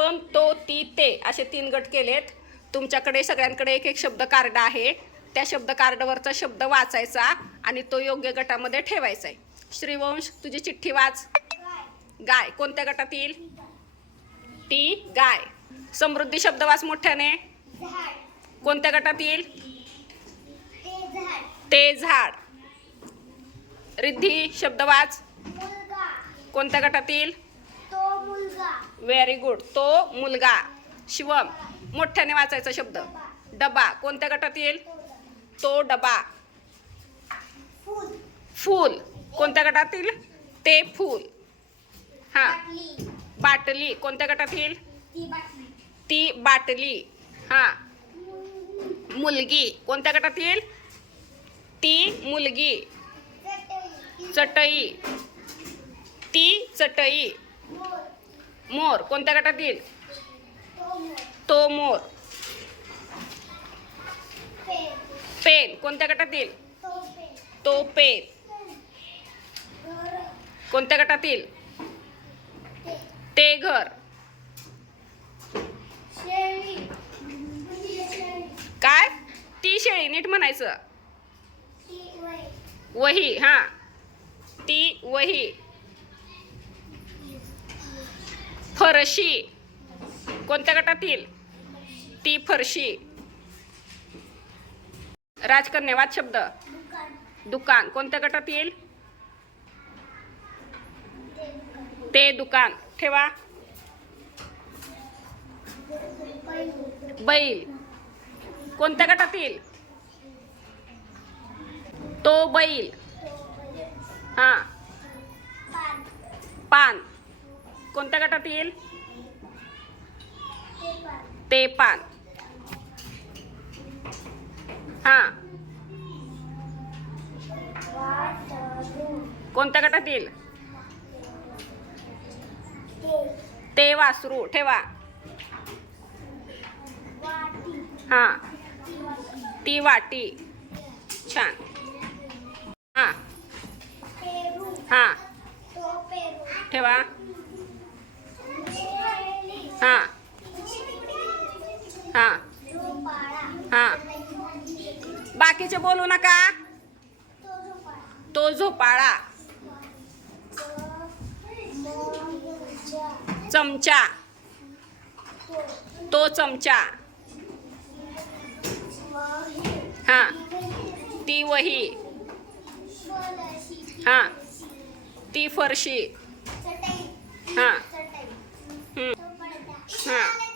आपण तो ती ते असे तीन गट केलेत. तुमच्याकडे सगळ्यांकडे एक एक शब्द कार्ड आहे. त्या शब्द कार्डवरचा शब्द वाचायचा आणि तो योग्य गटामध्ये ठेवायचा आहे श्रीवंश तुझी चिठ्ठी वाच. गाय कोणत्या गटात येईल? टी गाय. समृद्धी शब्द वाच मोठ्याने. कोणत्या गटात येईल? ते झाड. रिद्धी शब्द वाच. कोणत्या गटात येईल? व्हेरी गुड तो मुलगा. शिवम. मोठ्याने वाचायचा शब्द. डबा. कोणत्या गटात येईल? तो डबा. फूल. कोणत्या गटात येईल? ते फूल. हां. बाटली. कोणत्या गटात येईल? ती बाटली. ती बाटली. हां. मुलगी. कोणत्या गटात येईल? ती मुलगी. चटई. ती चटई. मोर कोणत्या गटात येईल? तो मोर. पेन. कोणत्या गटात येईल? तो पेन. कोणत्या गटात येईल? ते घर. काय? ती शेळी नीट म्हणायचं. वही हां. ती वही. फरशी. कोणत्या गटातील? ती फरशी. राजकन्यावाद शब्द. दुकान. कोणत्या गटात येईल? ते दुकान. ठेवा. बैल. कोणत्या गटात येईल? तो बैल. हां. पान पान. कोणत्या गटात येईल? ते पान हां. कोणत्या गटात येईल? ते वासरू ठेवा. हां. ती वाटी. छान. हां. हां. ठेवा. हां. हां. हां. बाकीचे बोलू नका. तो झोपाळा. चमचा. तो चमचा. हां. ती वही. हां. ती फरशी. चटई हां चटई हं, तो पडदा हां